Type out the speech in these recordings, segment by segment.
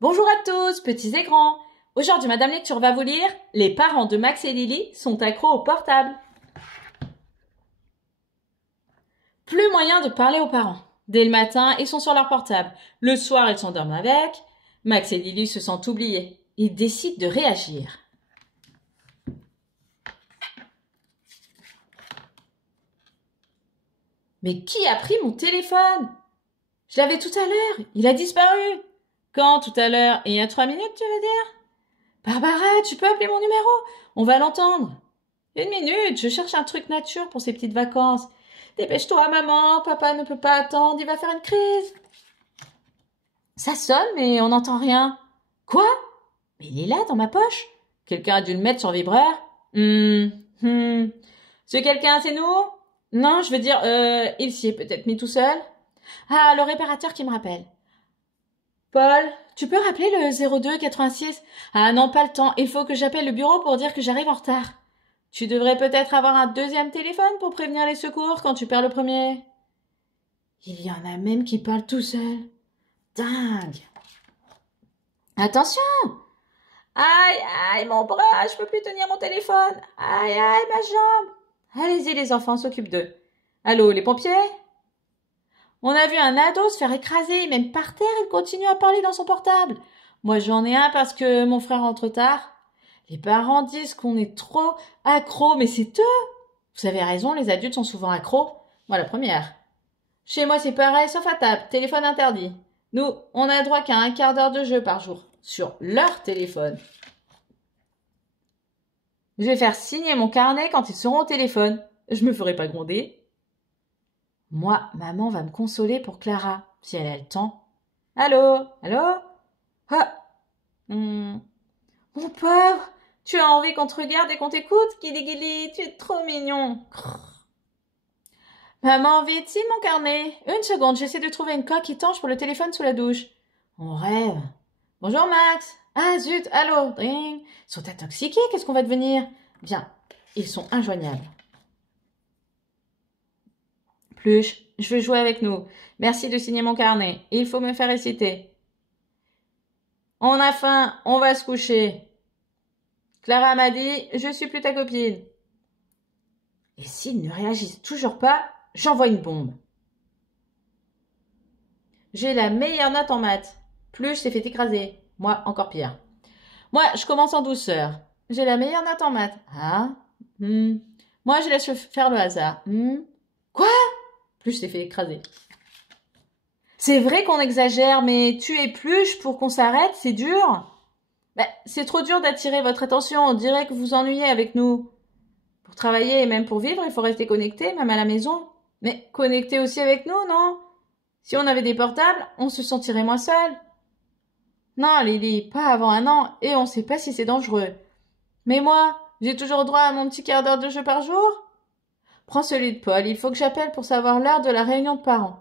Bonjour à tous, petits et grands. Aujourd'hui, Madame Lecture va vous lire « Les parents de Max et Lily sont accros au portable ». Plus moyen de parler aux parents. Dès le matin, ils sont sur leur portable. Le soir, ils s'endorment avec. Max et Lily se sentent oubliés. Ils décident de réagir. Mais qui a pris mon téléphone? Je l'avais tout à l'heure, il a disparu. Quand tout à l'heure? Il y a 3 minutes, tu veux dire? Barbara, tu peux appeler mon numéro? On va l'entendre. 1 minute, je cherche un truc nature pour ces petites vacances. Dépêche-toi, maman, papa ne peut pas attendre, il va faire une crise. Ça sonne, mais on n'entend rien. Quoi? Mais il est là, dans ma poche. Quelqu'un a dû le mettre sur vibreur. Ce quelqu'un, c'est nous? Non, je veux dire, il s'y est peut-être mis tout seul. Ah, le réparateur qui me rappelle. Paul, tu peux rappeler le 02 86? Ah non, pas le temps. Il faut que j'appelle le bureau pour dire que j'arrive en retard. Tu devrais peut-être avoir un deuxième téléphone pour prévenir les secours quand tu perds le premier. Il y en a même qui parlent tout seul. Dingue. Attention! Aïe, aïe, mon bras, je peux plus tenir mon téléphone. Aïe, aïe, ma jambe. Allez-y, les enfants, s'occupent d'eux. Allô, les pompiers? On a vu un ado se faire écraser, même par terre, il continue à parler dans son portable. Moi, j'en ai un parce que mon frère rentre tard. Les parents disent qu'on est trop accros, mais c'est eux. Vous avez raison, les adultes sont souvent accros. Moi, la première. Chez moi, c'est pareil, sauf à table. Téléphone interdit. Nous, on a droit qu'à un quart d'heure de jeu par jour. Sur leur téléphone. Je vais faire signer mon carnet quand ils seront au téléphone. Je me ferai pas gronder. Moi, maman va me consoler pour Clara, si elle a le temps. Allô? Allô? Ah! Mon pauvre, tu as envie qu'on te regarde et qu'on t'écoute? Guili, tu es trop mignon. Maman, vite, signe mon carnet. 1 seconde, j'essaie de trouver une coque étanche pour le téléphone sous la douche. On rêve. Bonjour Max. Ah zut, allô, dring. Ils sont intoxiqués, qu'est-ce qu'on va devenir? Bien, ils sont injoignables. Pluche, je veux jouer avec nous. Merci de signer mon carnet. Il faut me faire réciter. On a faim, on va se coucher. Clara m'a dit, je suis plus ta copine. Et s'ils ne réagissent toujours pas, j'envoie une bombe. J'ai la meilleure note en maths. Pluche s'est fait écraser. Moi, encore pire. Moi, je commence en douceur. J'ai la meilleure note en maths. Ah? Moi, je laisse faire le hasard. Quoi? Pluche s'est fait écraser. C'est vrai qu'on exagère, mais tuer Pluche pour qu'on s'arrête, c'est dur. C'est trop dur d'attirer votre attention. On dirait que vous vous ennuyez avec nous. Pour travailler et même pour vivre, il faut rester connecté, même à la maison. Mais connecté aussi avec nous, non? Si on avait des portables, on se sentirait moins seul. Non, Lily, pas avant 1 an, et on sait pas si c'est dangereux. Mais moi, j'ai toujours droit à mon petit quart d'heure de jeu par jour? Prends celui de Paul, il faut que j'appelle pour savoir l'heure de la réunion de parents.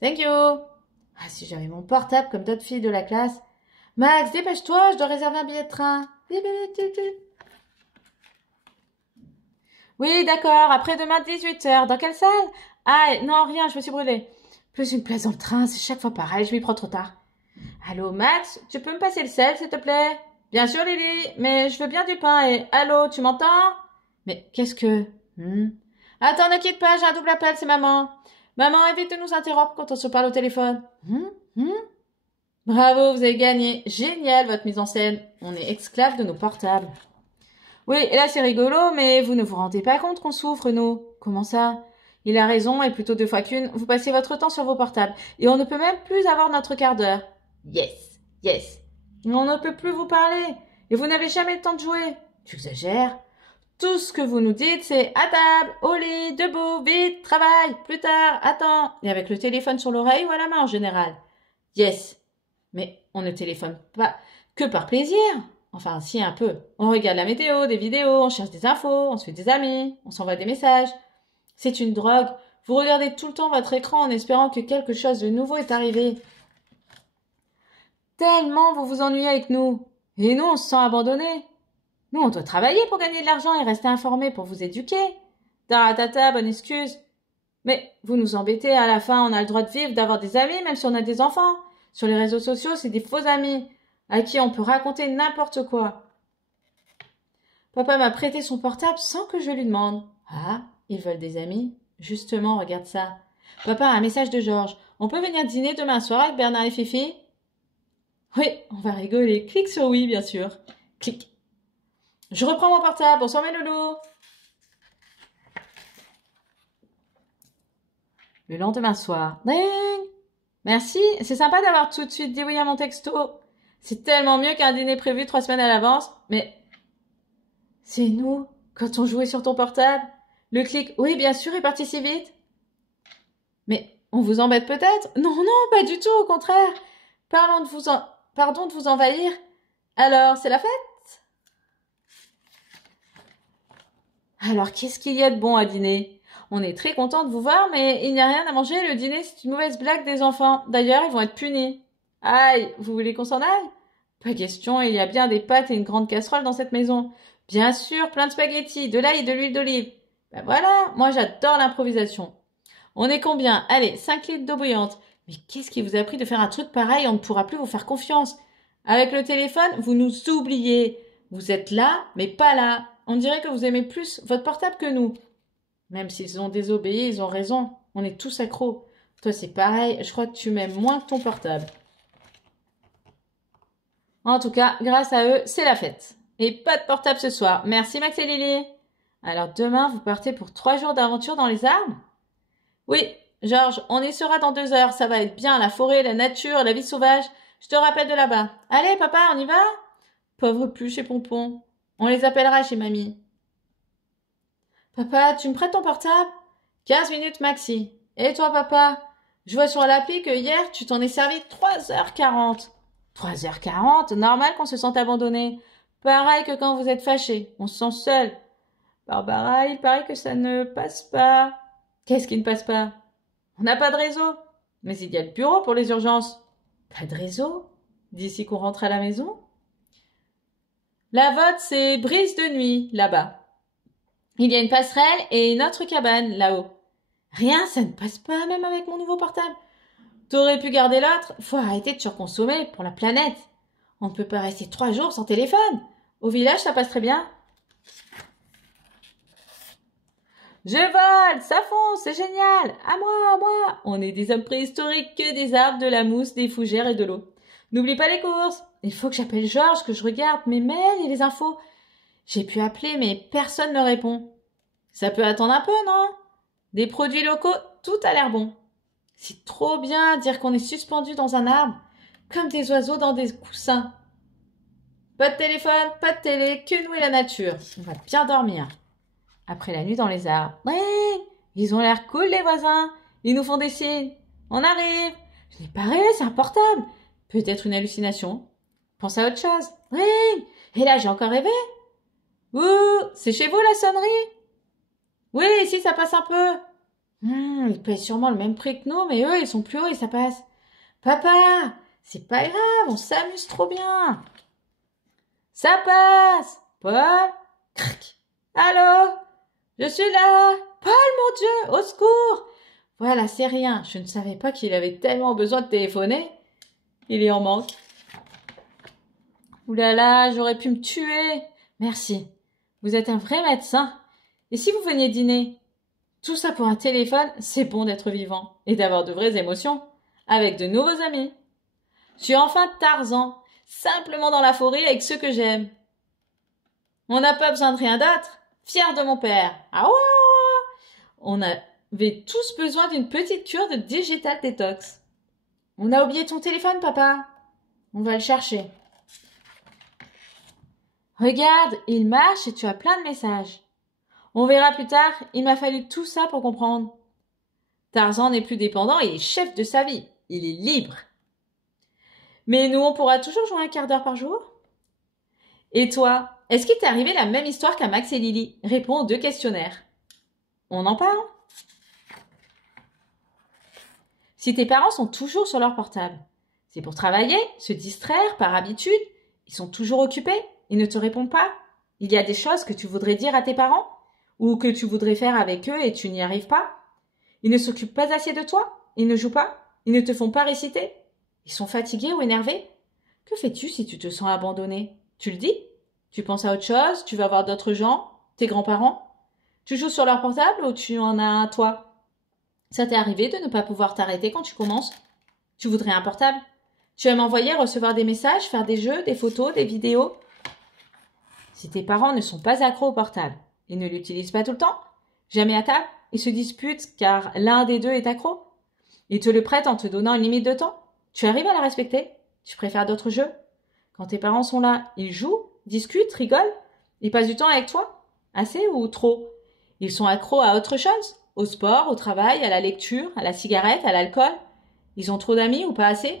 Thank you. Ah, si j'avais mon portable comme d'autres filles de la classe. Max, dépêche-toi, je dois réserver un billet de train. Oui, d'accord, après-demain 18h. Dans quelle salle? Ah, non, rien, je me suis brûlée. Plus une place dans le train, c'est chaque fois pareil, je m'y prends trop tard. Allô, Max, tu peux me passer le sel, s'il te plaît? Bien sûr, Lily, mais je veux bien du pain et... Allô, tu m'entends? Mais qu'est-ce que... Attends, ne quitte pas, j'ai un double appel, c'est maman. Maman, évite de nous interrompre quand on se parle au téléphone. Bravo, vous avez gagné. Génial, votre mise en scène. On est esclaves de nos portables. Oui, et là, c'est rigolo, mais vous ne vous rendez pas compte qu'on souffre, nous. Comment ça? Il a raison, et plutôt 2 fois qu'une, vous passez votre temps sur vos portables. Et on ne peut même plus avoir notre quart d'heure. Yes, yes. On ne peut plus vous parler. Et vous n'avez jamais le temps de jouer. Tu exagères. Tout ce que vous nous dites, c'est à table, au lit, debout, vite, travail, plus tard, attends. Et avec le téléphone sur l'oreille ou à la main en général. Yes. Mais on ne téléphone pas que par plaisir. Enfin, si, un peu. On regarde la météo, des vidéos, on cherche des infos, on se fait des amis, on s'envoie des messages. C'est une drogue. Vous regardez tout le temps votre écran en espérant que quelque chose de nouveau est arrivé. Tellement vous vous ennuyez avec nous. Et nous, on se sent abandonnés. Nous, on doit travailler pour gagner de l'argent et rester informés pour vous éduquer. Taratata, bonne excuse. Mais vous nous embêtez, à la fin, on a le droit de vivre, d'avoir des amis, même si on a des enfants. Sur les réseaux sociaux, c'est des faux amis à qui on peut raconter n'importe quoi. Papa m'a prêté son portable sans que je lui demande. Ah, ils veulent des amis? Justement, regarde ça. Papa a un message de Georges. On peut venir dîner demain soir avec Bernard et Fifi? Oui, on va rigoler. Clique sur oui, bien sûr. Clique. Je reprends mon portable. Bonsoir mes loulous. Le lendemain soir. Ding! Merci, c'est sympa d'avoir tout de suite dit oui à mon texto. C'est tellement mieux qu'un dîner prévu 3 semaines à l'avance. Mais c'est nous, quand on jouait sur ton portable. Le clic oui, bien sûr, est parti si vite. Mais on vous embête peut-être? Non, non, pas du tout, au contraire. Pardon de vous envahir. Alors, c'est la fête? Alors, qu'est-ce qu'il y a de bon à dîner? On est très content de vous voir, mais il n'y a rien à manger. Le dîner, c'est une mauvaise blague des enfants. D'ailleurs, ils vont être punis. Aïe, vous voulez qu'on s'en aille? Pas question, il y a bien des pâtes et une grande casserole dans cette maison. Bien sûr, plein de spaghettis, de l'ail et de l'huile d'olive. Ben voilà, moi j'adore l'improvisation. On est combien? Allez, 5 litres d'eau bouillante. Mais qu'est-ce qui vous a pris de faire un truc pareil? On ne pourra plus vous faire confiance. Avec le téléphone, vous nous oubliez. Vous êtes là, mais pas là. On dirait que vous aimez plus votre portable que nous. Même s'ils ont désobéi, ils ont raison. On est tous accros. Toi, c'est pareil. Je crois que tu m'aimes moins que ton portable. En tout cas, grâce à eux, c'est la fête. Et pas de portable ce soir. Merci Max et Lily. Alors demain, vous partez pour 3 jours d'aventure dans les arbres? Oui, Georges, on y sera dans 2 heures. Ça va être bien, la forêt, la nature, la vie sauvage. Je te rappelle de là-bas. Allez, papa, on y va? Pauvre Pluche et Pompon. On les appellera chez mamie. Papa, tu me prêtes ton portable? 15 minutes maxi. Et toi, papa? Je vois sur l'appli que hier, tu t'en es servi 3h40. 3h40? Normal qu'on se sente abandonné. Pareil que quand vous êtes fâché. On se sent seul. Barbara, il paraît que ça ne passe pas. Qu'est-ce qui ne passe pas? On n'a pas de réseau. Mais il y a le bureau pour les urgences. Pas de réseau? D'ici qu'on rentre à la maison? La vôtre, c'est Brise de nuit, là-bas. Il y a une passerelle et une autre cabane, là-haut. Rien, ça ne passe pas, même avec mon nouveau portable. T'aurais pu garder l'autre. Faut arrêter de surconsommer pour la planète. On ne peut pas rester 3 jours sans téléphone. Au village, ça passe très bien. Je vole, ça fonce, c'est génial. À moi, à moi. On est des hommes préhistoriques, que des arbres, de la mousse, des fougères et de l'eau. N'oublie pas les courses. Il faut que j'appelle Georges, que je regarde mes mails et les infos. J'ai pu appeler, mais personne ne me répond. Ça peut attendre un peu, non? Des produits locaux, tout a l'air bon. C'est trop bien dire qu'on est suspendu dans un arbre, comme des oiseaux dans des coussins. Pas de téléphone, pas de télé, que nous et la nature. On va bien dormir. Après la nuit dans les arbres. Ouais, ils ont l'air cool, les voisins. Ils nous font des signes. On arrive. Je n'ai pas rêvé, c'est un portable. Peut-être une hallucination. Pense à autre chose. Ouais. Et là, j'ai encore rêvé. Ouh, c'est chez vous la sonnerie? Oui, ici, ça passe un peu. Ils paient sûrement le même prix que nous, mais eux, ils sont plus hauts et ça passe. Papa, c'est pas grave, on s'amuse trop bien. Ça passe. Paul, cric. Allô? Je suis là. Paul, mon Dieu, au secours. Voilà, c'est rien. Je ne savais pas qu'il avait tellement besoin de téléphoner. Il y en manque. Ouh là là, j'aurais pu me tuer. Merci. Vous êtes un vrai médecin. Et si vous veniez dîner? Tout ça pour un téléphone, c'est bon d'être vivant et d'avoir de vraies émotions, avec de nouveaux amis. Je suis enfin Tarzan, simplement dans la forêt avec ceux que j'aime. On n'a pas besoin de rien d'autre. Fier de mon père. Ah ouais. On avait tous besoin d'une petite cure de digital detox. On a oublié ton téléphone, papa. On va le chercher. Regarde, il marche et tu as plein de messages. On verra plus tard, il m'a fallu tout ça pour comprendre. Tarzan n'est plus dépendant et est chef de sa vie. Il est libre. Mais nous, on pourra toujours jouer un quart d'heure par jour? Et toi, est-ce qu'il t'est arrivé la même histoire qu'à Max et Lily? Réponds aux 2 questionnaires. On en parle? Si tes parents sont toujours sur leur portable, c'est pour travailler, se distraire, par habitude, ils sont toujours occupés, ils ne te répondent pas. Il y a des choses que tu voudrais dire à tes parents? Ou que tu voudrais faire avec eux et tu n'y arrives pas? Ils ne s'occupent pas assez de toi? Ils ne jouent pas? Ils ne te font pas réciter? Ils sont fatigués ou énervés? Que fais-tu si tu te sens abandonné? Tu le dis? Tu penses à autre chose? Tu vas voir d'autres gens? Tes grands-parents? Tu joues sur leur portable ou tu en as un toi? Ça t'est arrivé de ne pas pouvoir t'arrêter quand tu commences? Tu voudrais un portable? Tu aimes envoyer, recevoir des messages, faire des jeux, des photos, des vidéos? Si tes parents ne sont pas accros au portable et ne l'utilisent pas tout le temps, jamais à table, ils se disputent car l'un des deux est accro. Ils te le prêtent en te donnant une limite de temps. Tu arrives à la respecter? Tu préfères d'autres jeux? Quand tes parents sont là, ils jouent, discutent, rigolent? Ils passent du temps avec toi? Assez ou trop? Ils sont accros à autre chose? Au sport, au travail, à la lecture, à la cigarette, à l'alcool? Ils ont trop d'amis ou pas assez?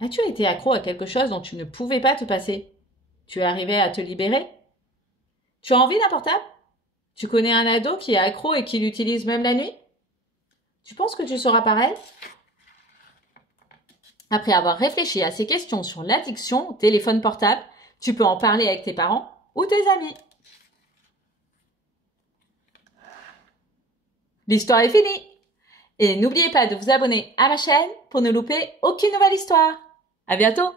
As-tu été accro à quelque chose dont tu ne pouvais pas te passer? Tu es arrivé à te libérer? Tu as envie d'un portable? Tu connais un ado qui est accro et qui l'utilise même la nuit? Tu penses que tu seras pareil? Après avoir réfléchi à ces questions sur l'addiction au téléphone portable, tu peux en parler avec tes parents ou tes amis. L'histoire est finie! Et n'oubliez pas de vous abonner à ma chaîne pour ne louper aucune nouvelle histoire. À bientôt!